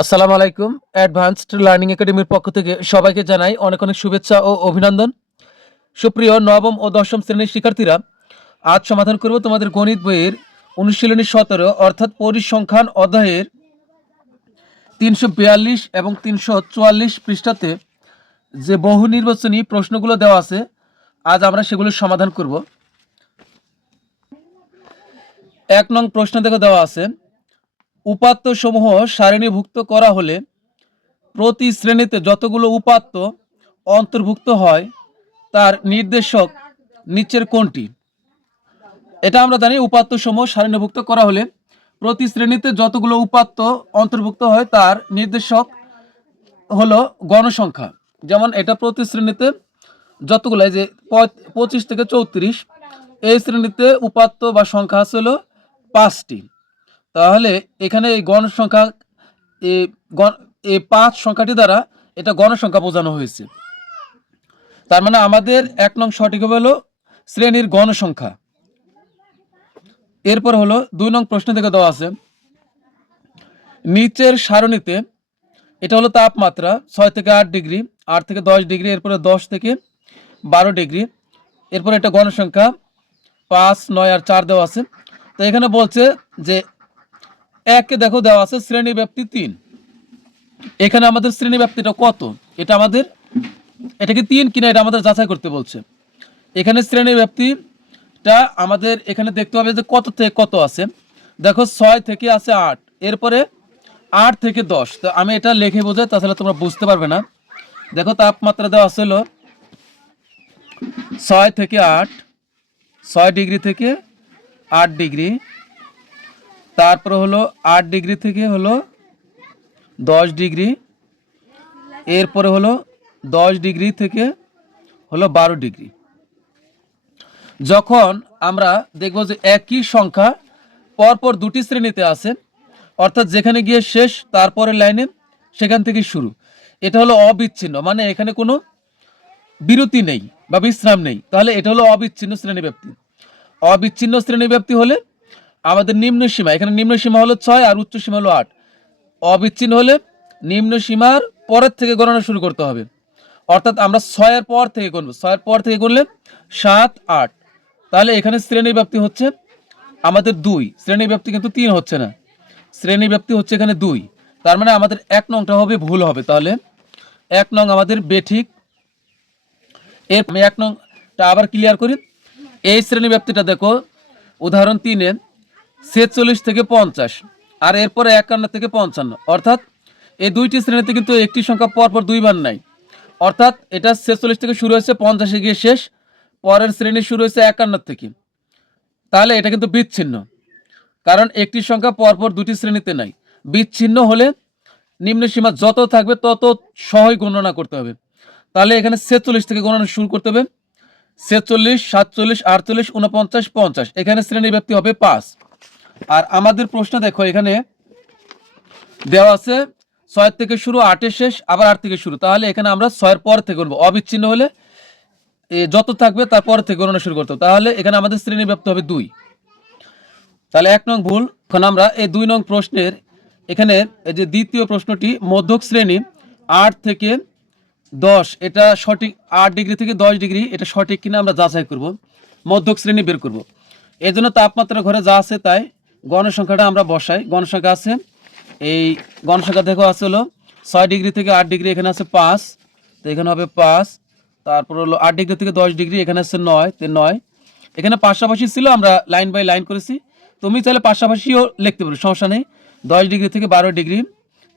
আসসালামু আলাইকুম। Advanced learning একাডেমির পক্ষ থেকে সবাইকে জানাই অনেক অনেক শুভেচ্ছা ও অভিনন্দন। সুপ্রিয় নবম ও দশম শ্রেণীর শিক্ষার্থীরা, আজ সমাধান করব তোমাদের গণিত বইয়ের অনুশীলনী 17 অর্থাৎ পরিসংখ্যান অধ্যায়ের 342 এবং 344 পৃষ্ঠাতে যে বহু নির্বাচনী প্রশ্নগুলো দেওয়া আছে, আজ আমরা সেগুলোর সমাধান করব। 1 নং প্রশ্ন থেকে দেওয়া আছে, উপাত্ত সমূহ সারণীভুক্ত করা হলে প্রতি শ্রেণীতে যতগুলো উপাত্ত অন্তর্ভুক্ত হয় তার নির্দেশক নিচের কোনটি? এটা আমরা জানি, উপাত্ত সমূহ সারণীভুক্ত করা হলে প্রতি শ্রেণীতে যতগুলো উপাত্ত অন্তর্ভুক্ত হয় তার নির্দেশক হলো গণসংখ্যা। যেমন এটা প্রতি শ্রেণীতে যতগুলো, এই যে 25 থেকে 34, এই শ্রেণীতে উপাত্ত বা সংখ্যা আছে হলো 5টি। তাহলে এখানে এই গণসংখ্যা, এই 5 সংখ্যাটি দ্বারা এটা গণসংখ্যা বোঝানো হয়েছে। তার মানে আমাদের 1 নং সঠিক হবে হলো শ্রেণীর গণসংখ্যা। এরপর হলো 2 নং প্রশ্ন থেকে দেওয়া আছে, নিচের সারণীতে এটা হলো তাপমাত্রা 6 থেকে 8 ডিগ্রি, 8 থেকে 10 ডিগ্রি, এরপরে 10 থেকে 12 ডিগ্রি, এরপরে এটা গণসংখ্যা 5, 9 আর 4 দেওয়া আছে। তো এখানে বলছে যে 1 দেখো দেওয়া আছে শ্রেণী ব্যাপ্তি 3। এখানে আমাদের শ্রেণী ব্যাপ্তিটা কত, এটা কি 3 কিনা এটা আমাদের যাচাই করতে বলছে। এখানে শ্রেণী ব্যাপ্তিটা আমাদের এখানে দেখতে হবে যে কত থেকে কত আছে। দেখো 6 থেকে আছে 8, এরপরে 8 থেকে 10। তো আমি এটা লিখে বোঝাই, তাহলে তোমরা বুঝতে পারবে না। দেখো তাপমাত্রা দেওয়া আছে হলো 6 থেকে 8, 6 ডিগ্রি থেকে 8 ডিগ্রি, তারপরে হলো 8 ডিগ্রি থেকে হলো 10 ডিগ্রি, এরপরে হলো 10 ডিগ্রি থেকে হলো 12 ডিগ্রি। যখন আমরা দেখব যে একই সংখ্যা পরপর দুটি শ্রেণীতে আছে, অর্থাৎ যেখানে গিয়ে শেষ তারপরের লাইনে সেখান থেকে শুরু, এটা হলো অবিচ্ছিন্ন, মানে এখানে কোনো বিরতি নেই বা বিশ্রাম নেই, তাহলে এটা হলো অবিচ্ছিন্ন শ্রেণীব্যাপ্তি। অবিচ্ছিন্ন শ্রেণীব্যাপ্তি হলে আমাদের নিম্ন সীমা, এখানে নিম্ন সীমা হলো 6 আর উচ্চ সীমা হলো 8। অবিচ্ছিন্ন হলে নিম্ন সীমার পরের থেকে গণনা শুরু করতে হবে, অর্থাৎ আমরা 6 এর পর থেকে গুনবো, 6 এর পর থেকে গুনলে 7, 8। তাহলে এখানে শ্রেণী ব্যাপ্তি হচ্ছে আমাদের 2, শ্রেণী ব্যাপ্তি কিন্তু 3 হচ্ছে না, শ্রেণী ব্যাপ্তি হচ্ছে এখানে 2। তার মানে আমাদের 1 নংটা হবে ভুল হবে, তাহলে 1 নং আমাদের বেঠিক। এর আমি 1 নংটা আবার ক্লিয়ার করি। এই শ্রেণী ব্যাপ্তিটা দেখো, উদাহরণ 3-এ 46 থেকে 50 আর এরপরে 51 থেকে 55, অর্থাৎ এই দুইটি শ্রেণীতে কিন্তু একটি সংখ্যা পরপর দুইবার নাই, অর্থাৎ এটা 46 থেকে শুরু হয়েছে, 50-এ গিয়ে শেষ, পরের শ্রেণী শুরু হয়েছে 51 থেকে। তাহলে এটা কিন্তু বিচ্ছিন্ন, কারণ একটি সংখ্যা পরপর দুটি শ্রেণীতে নাই। বিচ্ছিন্ন হলে নিম্ন সীমা যত থাকবে তত সহই গণনা করতে হবে। তাহলে এখানে 46 থেকে গণনা শুরু করতে হবে, 46, 47, 48, 49, 50, এখানে শ্রেণী ব্যাপ্তি হবে 5। আর আমাদের প্রশ্ন দেখো, এখানে দেওয়া আছে 6 থেকে শুরু, 8-এ শেষ, আবার 8 থেকে শুরু, তাহলে এখানে আমরা 6-এর পর থেকে গুনবো। অবিচ্ছিন্ন হলে যত থাকবে তারপর থেকে গণনা শুরু করতে হবে, তাহলে এখানে আমাদের শ্রেণী ব্যাপ্তি হবে 2। তাহলে 1 নং ভুল। এখন আমরা এই 2 নং প্রশ্নের এখানে এই যে দ্বিতীয় প্রশ্নটি, মধ্যক শ্রেণী 8 থেকে 10, এটা সঠিক, 8 ডিগ্রি থেকে 10 ডিগ্রি, এটা সঠিক কিনা আমরা যাচাই করব, মধ্যক শ্রেণী বের করব। এই জন্য তাপমাত্রা ঘরে যা আছে তাই গণসংখ্যাটা আমরা বসাই। গণসংখ্যা আছে, এই গণসংখ্যা দেখো আছে হলো 6 ডিগ্রি থেকে 8 ডিগ্রি, এখানে আছে 5, তো এখানে হবে 5। তারপর হলো 8 ডিগ্রি থেকে 10 ডিগ্রি, এখানে আছে 9, তো 9। এখানে পাশাপাশি ছিল, আমরা লাইন বাই লাইন করেছি, তুমি চাইলে পাশাপাশিও লিখতে পারো, সমস্যা নেই। 10 ডিগ্রি থেকে 12 ডিগ্রি,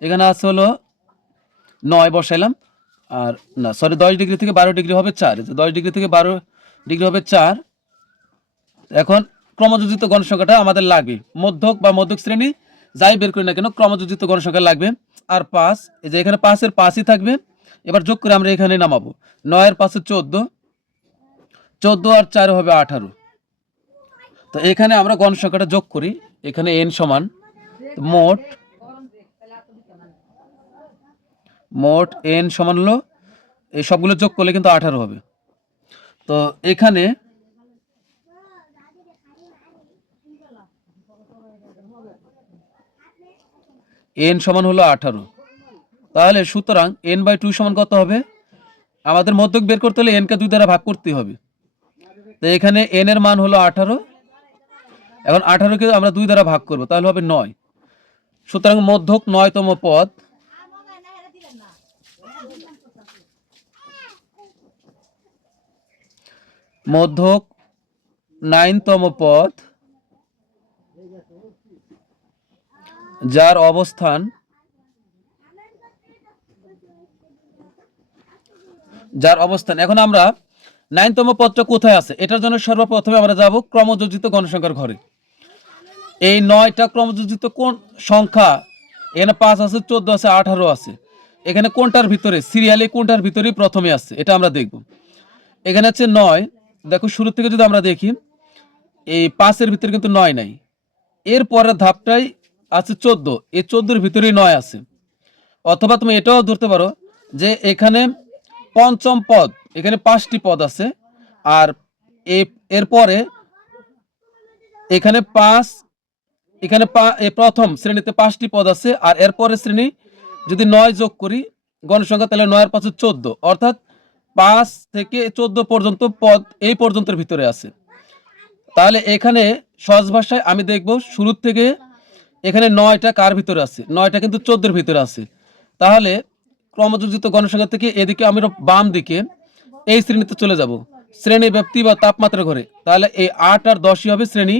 এখানে আছে হলো 9 বসাইলাম, আর না সরি, 10 ডিগ্রি থেকে 12 ডিগ্রি হবে 4, 10 ডিগ্রি থেকে 12 ডিগ্রি হবে 4। এখন ক্রমযোজিত গণসংখ্যাটা আমাদের লাগবে, মধ্যক বা মধ্যক শ্রেণী যাই বের করি না কেন ক্রমযোজিত গণসংখ্যা লাগবে। আর 5, এই যে এখানে 5-এর 5ই থাকবে, এবার যোগ করে আমরা এখানে নামাবো, 9-এর 5-এ 14, 14 আর 4 হবে 18। তো এখানে আমরা গণসংখ্যাটা যোগ করি, এখানে n সমান মোট n সমান হলো, এই সবগুলো যোগ করলে কিন্তু 18 হবে। তো এখানে এন সমান হলো 18। তাহলে সুতরাং n/2 সমান কত হবে? আমাদের মধ্যক বের করতে হলে এনকে 2 দ্বারা ভাগ করতে হবে। তো এখানে এন এর মান হলো 18। এখন 18কে আমরা 2 দ্বারা ভাগ করব, তাহলে হবে 9। সুতরাং মধ্যক 9তম পদ মধ্যক 9তম পদ যার অবস্থান এখন আমরা 9তম পদটা কোথায় আছে এটার জন্য সর্বপ্রথমে আমরা যাব ক্রমযোজিত গণসংখ্যার ঘরে। এই 9টা ক্রমযোজিত কোন সংখ্যা? এখানে 5 আছে, 14 আছে, 18 আছে। এখানে কোনটার ভিতরে সিরিয়ালে কোনটার ভিতরে প্রথমে আছে এটা আমরা দেখব। এখানে আছে 9। দেখো শুরু থেকে যদি আমরা দেখি এই 5-এর ভিতরে কিন্তু 9 নাই। এর পরের ধাপটাই আছে 14, এই 14-এর ভিতরেই 9 আছে। অথবা তুমি এটাও ধরতে পারো যে এখানে পঞ্চম পদ, এখানে 5টি পদ আছে, আর এরপরে এখানে 5, এখানে প্রথম শ্রেণীতে 5টি পদ আছে, আর এরপরে শ্রেণী যদি 9 যোগ করি গণসংখ্যা, তাহলে 9 আর 5 14, অর্থাৎ 5 থেকে 14 পর্যন্ত পদ এই পর্যন্তের ভিতরে আছে। তাহলে এখানে সহজ ভাষায় আমি দেখব শুরু থেকে এখানে 9টা কার ভিতরে আছে? 9টা কিন্তু 14-এর ভিতরে আছে। তাহলে ক্রমযোজিত গণসংখ্যা থেকে এদিকে আমরা বাম দিকে এই শ্রেণীতে চলে যাব, শ্রেণী ব্যাপ্তি বা তাপমাত্রা ঘরে। তাহলে এই 8 আর 10ই হবে শ্রেণী,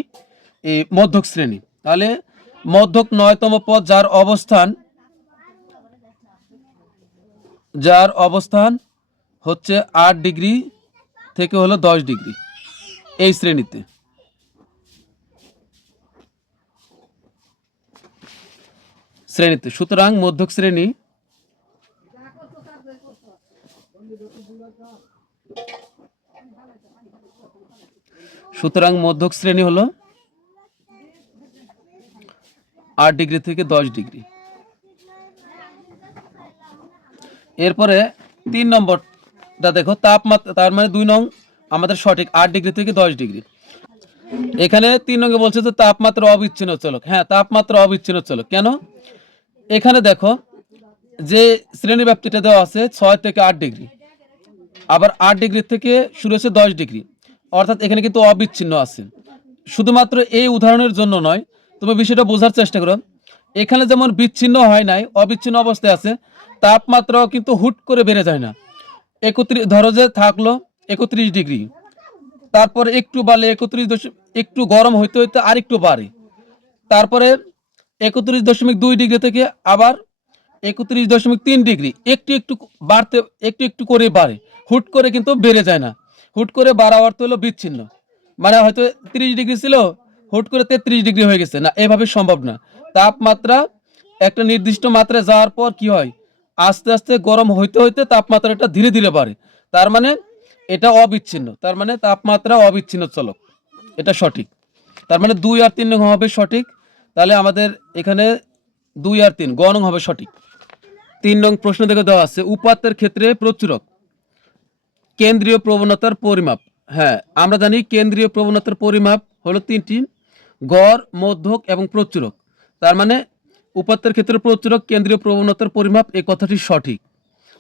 এই মধ্যক শ্রেণী। তাহলে মধ্যক 9তম পদ যার অবস্থান হচ্ছে 8 ডিগ্রি থেকে হলো 10 ডিগ্রি এই শ্রেণীতে। সুতরাং মধ্যক শ্রেণী হলো 8 ডিগ্রি থেকে 10 ডিগ্রি। এরপরে 3 নম্বরটা দেখো, তাপমাত্রা, তার মানে 2 নং আমাদের সঠিক 8 ডিগ্রি থেকে 10 ডিগ্রি। এখানে 3 নঙ্গে বলছে যে তাপমাত্রা অবিচ্ছিন্ন চলক। হ্যাঁ, তাপমাত্রা অবিচ্ছিন্ন চলক কেন? এখানে দেখো যে শ্রেণী ব্যাপ্তিটা দেওয়া আছে 6 থেকে 8 ডিগ্রি, আবার 8 ডিগ্রি থেকে শুরু হচ্ছে 10 ডিগ্রি, অর্থাৎ এখানে কিন্তু অবিচ্ছিন্ন আছে। শুধুমাত্র এই উদাহরণের জন্য নয়, তুমি বিষয়টা বোঝার চেষ্টা করো। এখানে যেমন বিচ্ছিন্ন হয় নাই, অবিচ্ছিন্ন অবস্থায় আছে, তাপমাত্রাও কিন্তু হুট করে বেড়ে যায় না। 31 ধরো যে থাকলো 31 ডিগ্রি, তারপরে একটু বাড়লে 31, একটু গরম হইতে হইতে আর একটু বাড়ে, তারপরে 31.2 ডিগ্রি থেকে আবার 31.3 ডিগ্রি, একটু একটু বাড়তে, একটু একটু করে বাড়ে, হুট করে কিন্তু বেড়ে যায় না। হুট করে বাড়া অর্থ হলো বিচ্ছিন্ন, মানে হয়তো 30 ডিগ্রি ছিল, হুট করে 33 ডিগ্রি হয়ে গেছে, না, এভাবে সম্ভব না। তাপমাত্রা একটা নির্দিষ্ট মাত্রায় যাওয়ার পর কি হয়, আস্তে আস্তে গরম হইতে হইতে তাপমাত্রাটা ধীরে ধীরে বাড়ে। তার মানে এটা অবিচ্ছিন্ন, তার মানে তাপমাত্রা অবিচ্ছিন্ন চলক, এটা সঠিক। তার মানে 2 আর 3 নং হবে সঠিক। তাহলে আমাদের এখানে 2 আর 3 গ নং হবে সঠিক। 3 নং প্রশ্ন থেকে দেওয়া আছে উপাত্তের ক্ষেত্রে প্রচুরক কেন্দ্রীয় প্রবণতার পরিমাপ। হ্যাঁ, আমরা জানি কেন্দ্রীয় প্রবণতার পরিমাপ হলো 3টি, গড়, মধ্যক এবং প্রচুরক। তার মানে উপাত্তের ক্ষেত্রে প্রচুরক কেন্দ্রীয় প্রবণতার পরিমাপ, এই কথাটি সঠিক।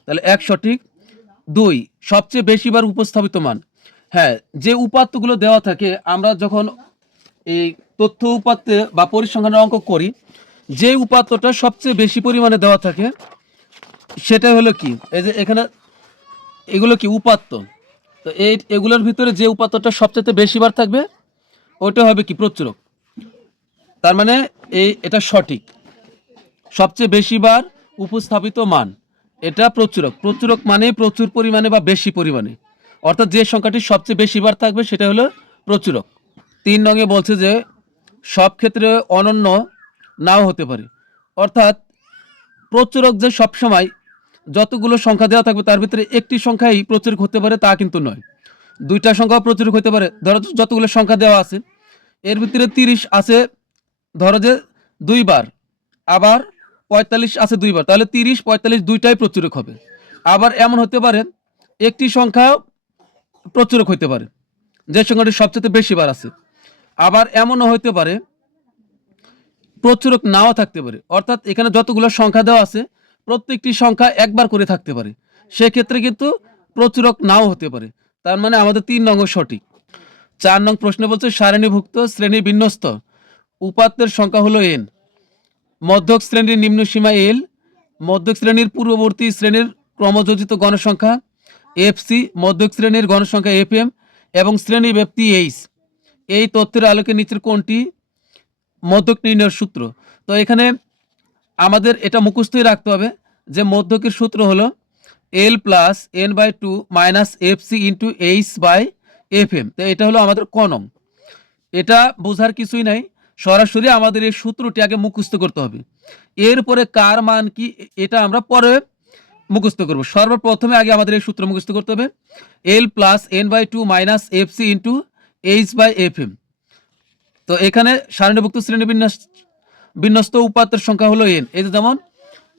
তাহলে 1 সঠিক। 2 সবচেয়ে বেশিবার উপস্থাপিত মান। হ্যাঁ, যে উপাত্তগুলো দেওয়া থাকে আমরা যখন এই তথ্য উপাত্তে বা পরিসংখ্যানের অঙ্ক করি, যে উপাত্তটা সবচেয়ে বেশি পরিমাণে দেওয়া থাকে সেটা হলো কি, এই যে এখানে এগুলো কি উপাত্ত, তো এগুলোর ভিতরে যে উপাত্তটা সবচেয়ে বেশিবার থাকবে ওটা হবে কি প্রচুরক। তার মানে এটা সঠিক, সবচেয়ে বেশিবার উপস্থাপিত মান এটা প্রচুরক। প্রচুরক মানে প্রচুর পরিমাণে বা বেশি পরিমাণে, অর্থাৎ যে সংখ্যাটি সবচেয়ে বেশিবার থাকবে সেটা হলো প্রচুরক। 3 নঙে বলছে যে সব ক্ষেত্রে অনন্য নাও হতে পারে, অর্থাৎ প্রচুরক যে সবসময় যতগুলো সংখ্যা দেওয়া থাকবে তার ভিতরে একটি সংখ্যাই প্রচুরক হতে পারে তা কিন্তু নয়। 2টা সংখ্যাও প্রচুরক হতে পারে। ধরো যতগুলো সংখ্যা দেওয়া আছে এর ভিতরে 30 আছে ধরো যে 2 বার, আবার 45 আছে 2 বার, তাহলে 30 45 দুইটাই প্রচুরক হবে। আবার এমন হতে পারে একটি সংখ্যা প্রচুরক হতে পারে যে সংখ্যাটি সবচেয়ে বেশি বার আছে। আবার এমনও হতে পারে প্রচুরক নাও থাকতে পারে, অর্থাৎ এখানে যতগুলো সংখ্যা দেওয়া আছে প্রত্যেকটি সংখ্যা একবার করে থাকতে পারে, সেক্ষেত্রে কিন্তু প্রচুরক নাও হতে পারে। তার মানে আমাদের 3 নং সঠিক। 4 নং প্রশ্ন বলছে সারণীভুক্ত শ্রেণী বিন্যস্ত উপাত্তের সংখ্যা হলো n। মধ্যক শ্রেণীর নিম্ন সীমা l, মধ্যক শ্রেণীর পূর্ববর্তী শ্রেণীর ক্রমযোজিত গণসংখ্যা fc, মধ্যক শ্রেণীর গণসংখ্যা fm এবং শ্রেণী ব্যাপ্তি h। এই তথ্যের আলোকে নিচের কোনটি মধ্যক নির্ণয়ের সূত্র? তো এখানে আমাদের এটা মুখস্থই রাখতে হবে যে মধ্যকের সূত্র হলো l plus n/2 minus fc into h/fm। তো এটা হলো আমাদের ক নং। এটা বোঝার কিছুই নাই, সরাসরি আমাদের এই সূত্রটি আগে মুখস্থ করতে হবে, এরপরে কার মান কি এটা আমরা পরে মুখস্থ করব। সর্বপ্রথমে আগে আমাদের এই সূত্র মুখস্থ করতে হবে, l plus n/2 minus fc into h/fm। তো এখানে সারণীভুক্ত শ্রেণী বিন্যস্ত উপাত্তের সংখ্যা হলো n। এই যে যেমন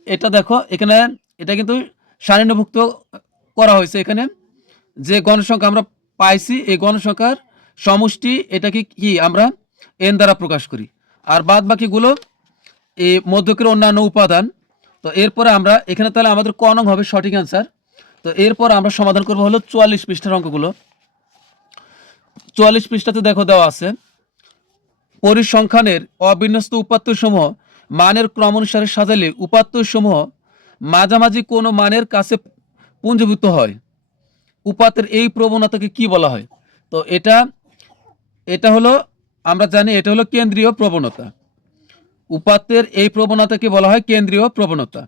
এটা দেখো, এখানে এটা কিন্তু সারণীভুক্ত করা হয়েছে। এখানে যে গণসংখ্যা আমরা পাইছি এই গণসংখ্যার সমষ্টি এটাকে কি আমরা n দ্বারা প্রকাশ করি, আর বাদ বাকিগুলো এই মধ্যকের অন্যান্য উপাদান। তো এরপরে আমরা এখানে তাহলে আমাদের ক নং হবে সঠিক অ্যান্সার। তো এরপর আমরা সমাধান করব হলো 44 পৃষ্ঠার অঙ্কগুলো। 44 পৃষ্ঠাতে দেখো দেওয়া আছে পরিসংখ্যানের অবিন্যস্ত উপাত্তসমূহ মানের ক্রম অনুসারে সাজালে উপাত্তসমূহ মাঝামাঝি কোনো মানের কাছে পুঞ্জীভূত হয়। উপাত্তের এই প্রবণতাকে কি বলা হয়? তো এটা হলো আমরা জানি এটা হলো কেন্দ্রীয় প্রবণতা। উপাত্তের এই প্রবণতাকে বলা হয় কেন্দ্রীয় প্রবণতা।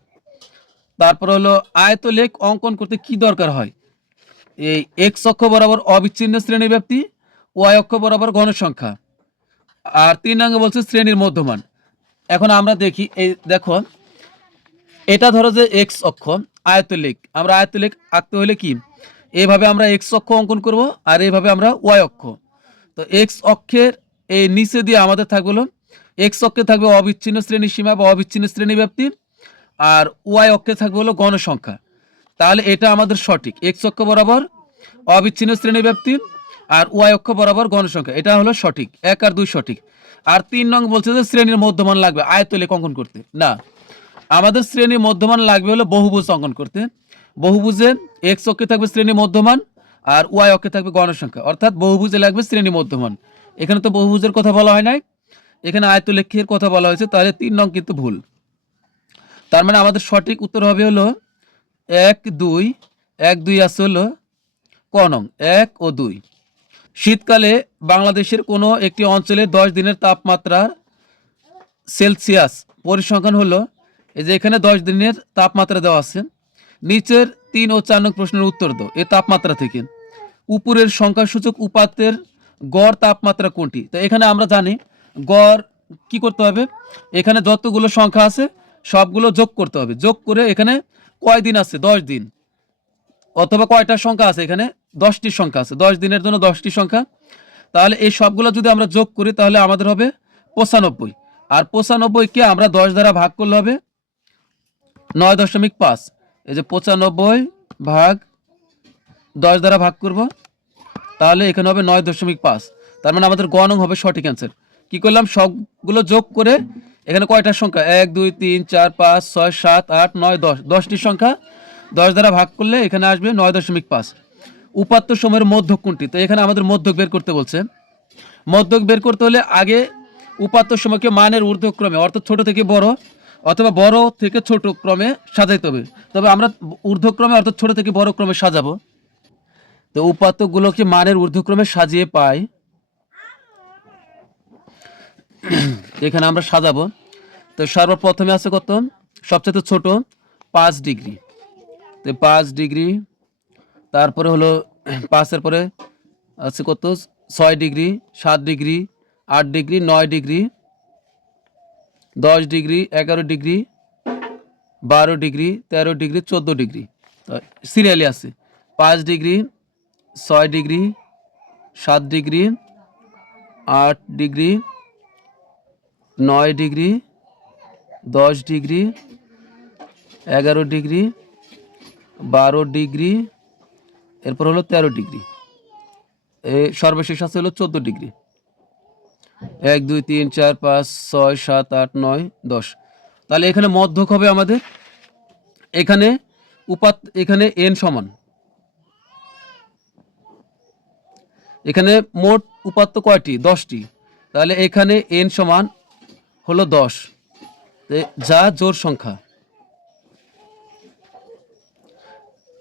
তারপর হলো আয়তলেখ অঙ্কন করতে কি দরকার হয়? এই এক্স অক্ষ বরাবর অবিচ্ছিন্ন শ্রেণীর ব্যাপ্তি, ওয়াই অক্ষ বরাবর গণসংখ্যা, আর 3 নং বলছে শ্রেণীর মধ্যমান। এখন আমরা দেখি, এই দেখো এটা ধরো যে এক্স অক্ষ আয়তলেখ, আমরা আয়তলেখ আঁকতে হলে কি এইভাবে আমরা এক্স অক্ষ অঙ্কন করব, আর এইভাবে আমরা ওয়াই অক্ষ। তো এক্স অক্ষের এই নিচে দিয়ে আমাদের থাকবে হলো এক্স অক্ষে থাকবে অবিচ্ছিন্ন শ্রেণী সীমা বা অবিচ্ছিন্ন শ্রেণী ব্যাপ্তি, আর ওয়াই অক্ষে থাকবে হলো গণসংখ্যা। তাহলে এটা আমাদের সঠিক, এক্স অক্ষ বরাবর অবিচ্ছিন্ন শ্রেণী ব্যাপ্তি আর ওয়াই অক্ষ বরাবর গণসংখ্যা, এটা হলো সঠিক, 1 আর 2 সঠিক। আর 3 নং বলছে যে শ্রেণীর মধ্যমান লাগবে আয়তলেখ অঙ্কন করতে। না, আমাদের শ্রেণীর মধ্যমান লাগবে হলো বহুভুজ অঙ্কন করতে। বহুভুজে এক্স অক্ষে থাকবে শ্রেণী মধ্যমান আর ওয়াই অক্ষে থাকবে গণসংখ্যা, অর্থাৎ বহুভুজে লাগবে শ্রেণী মধ্যমান। এখানে তো বহুভুজের কথা বলা হয় নাই, এখানে আয়তলেখের কথা বলা হয়েছে, তাহলে 3 নং কিন্তু ভুল। তার মানে আমাদের সঠিক উত্তর হবে হলো 1 2। 1 2 আছে হলো ক নং, 1 ও 2। শীতকালে বাংলাদেশের কোনো একটি অঞ্চলে 10 দিনের তাপমাত্রা সেলসিয়াস পরিসংখ্যান হলো, এই যে এখানে 10 দিনের তাপমাত্রা দেওয়া আছে, নিচের 3 ও 4 নং প্রশ্নের উত্তর দাও এই তাপমাত্রা থেকে। উপরের সংখ্যাসূচক উপাত্তের গড় তাপমাত্রা কোনটি? তো এখানে আমরা জানি গড় কি করতে হবে, এখানে যতগুলো সংখ্যা আছে সবগুলো যোগ করতে হবে, যোগ করে এখানে কয় দিন আছে 10 দিন, অথবা কয়টা সংখ্যা আছে এখানে 10টি সংখ্যা আছে, 10 দিনের জন্য 10টি সংখ্যা। তাহলে এই সবগুলো যদি আমরা যোগ করি তাহলে আমাদের হবে 95, আর 95কে আমরা 10 দ্বারা ভাগ করলে হবে 9.5। এই যে 95 ভাগ 10 দ্বারা ভাগ করব, তাহলে এখানে হবে 9.5। তার মানে আমাদের গ নং হবে সঠিক অ্যান্সার। কি করলাম, সবগুলো যোগ করে এখানে কয়টা সংখ্যা 1 2 3 4 5 6 7 8 9 10, 10টি সংখ্যা 10 দ্বারা ভাগ করলে এখানে আসবে 9.5। উপাত্ত সময়ের মধ্যক কোনটি? তো এখানে আমাদের মধ্যক বের করতে বলছে। মধ্যক বের করতে হলে আগে উপাত্ত সময়কে মানের ঊর্ধ্বক্রমে অর্থাৎ ছোট থেকে বড় অথবা বড় থেকে ছোট ক্রমে সাজাইতে হবে, তবে আমরা ঊর্ধ্বক্রমে অর্থাৎ ছোট থেকে বড় ক্রমে সাজাবো। তো উপাত্তগুলোকে মানের ঊর্ধ্বক্রমে সাজিয়ে পাই, এখানে আমরা সাজাবো। তো সর্বপ্রথমে আছে কত, সবচেয়ে ছোট 5 ডিগ্রি, তো 5 ডিগ্রি। তারপরে হলো 5-এর পরে আছে কত 6 degree, 7 degree, 8 degree, 9 degree, 10 degree, 11 degree, 12 degree, 13 degree, 14 degree. Serially আছে 5 degree, 6 degree, 7 degree, 8 degree, 9 degree, 10 degree, 11 degree, 12 degree, এরপর হলো 13 ডিগ্রি, সর্বশেষ আছে হলো 14 ডিগ্রি। 1 2 3 4 5 6 7 8 9 10। তাহলে এখানে মধ্যক হবে আমাদের, এখানে এখানে n সমান, এখানে মোট উপাত্ত কয়টি? 10টি। তাহলে এখানে n সমান হলো 10, যা জোড় সংখ্যা।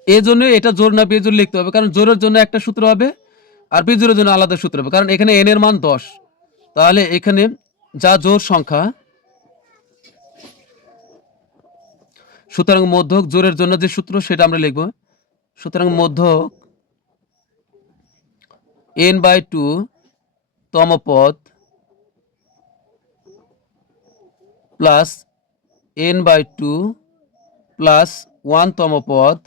এই জন্য এটা জোড় না বেজোড় লিখতে হবে, কারণ জোড়ের জন্য একটা সূত্র হবে আর বেজোড়ের জন্য আলাদা সূত্র হবে, কারণ এখানে n এর মান 10। তাহলে এখানে যা জোড় সংখ্যা, সুতরাং মধ্যক জোড়ের জন্য যে সূত্র সেটা আমরা লিখব। সুতরাং মধ্যক n/2 তম পদ প্লাস n/2 প্লাস 1 তম পদ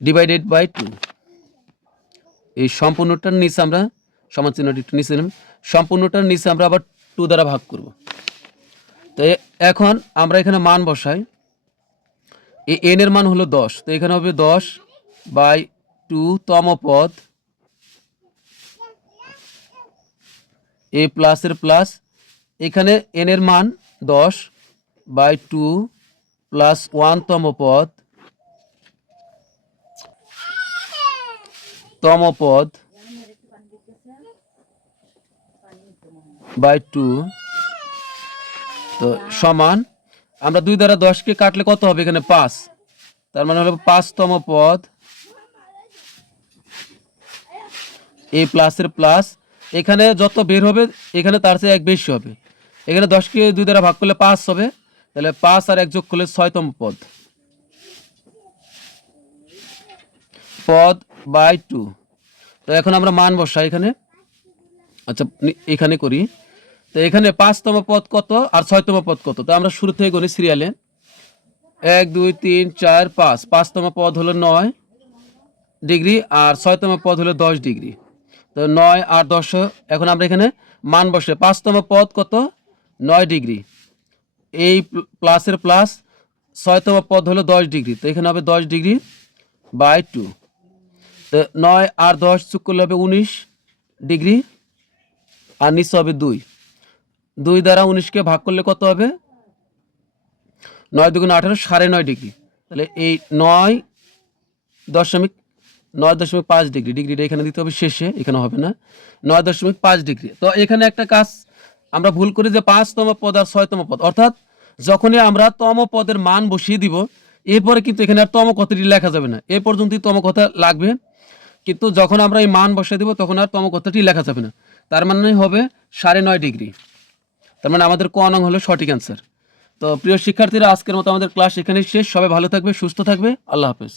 ডিভাইডেড বাই 2। এই সম্পূর্ণটার নিচে আমরা সমান চিহ্নটি একটু নিচে নিলাম, সম্পূর্ণটার নিচে আমরা আবার 2 দ্বারা ভাগ করব। তো এখন আমরা এখানে মান বসাই, এই n এর মান হলো 10, তো এখানে হবে 10/2 তম পদ, এ প্লাসের প্লাস, এখানে n এর মান 10/2 প্লাস 1 তম পদ বাই 2, তো সমান, আমরা 2 দ্বারা 10কে কাটলে কত হবে? এখানে 5, তার মানে হলো 5 তম পদ, এই প্লাসের প্লাস, এখানে যত বের হবে এখানে তার চেয়ে 1 বেশি হবে। এখানে 10কে 2 দ্বারা ভাগ করলে 5 হবে, তাহলে 5 আর 1 যোগ করলে 6 তম পদ বাই 2। তো এখন আমরা মান বসাই এখানে, আচ্ছা এখানে করি। তো এখানে 5 তম পদ কত আর 6 তম পদ কত? তো আমরা শুরু থেকে গণি সিরিয়ালে, 1 2 3 4 5, 5 তম পদ হলো 9 ডিগ্রি আর 6 তম পদ হলো 10 ডিগ্রি। তো 9 আর 10, এখন আমরা এখানে মান বসে, 5 তম পদ কত? 9 ডিগ্রি, এই প্লাসের প্লাস, 6 তম পদ হলো 10 ডিগ্রি, তো এখানে হবে 10 ডিগ্রি বাই 2। তো 9 আর 10 যোগ করলে হবে 19 ডিগ্রি, আর নিচে হবে 2। 2 দ্বারা 19কে ভাগ করলে কত হবে? 9 দুগুণ 18, 9.5 ডিগ্রি। তাহলে এই 9.5 ডিগ্রি, ডিগ্রিটা এখানে দিতে হবে শেষে, এখানে হবে না, 9.5 ডিগ্রি। তো এখানে একটা কাজ আমরা ভুল করি যে 5 তম পদ আর 6 তম পদ, অর্থাৎ যখনই আমরা তম পদের মান বসিয়ে দিব এরপরে কিন্তু এখানে আর তম কথাটি লেখা যাবে না, এ পর্যন্তই তম কথা লাগবে, কিন্তু যখন আমরা এই মান বসিয়ে দিব তখন আর তম কথাটি লেখা যাবে না। তার মানে হবে 9.5 ডিগ্রি। তার মানে আমাদের ক নং হলো সঠিক অ্যান্সার। তো প্রিয় শিক্ষার্থীরা, আজকের মতো আমাদের ক্লাস এখানেই শেষ। সবাই ভালো থাকবে, সুস্থ থাকবে, আল্লাহ হাফেজ।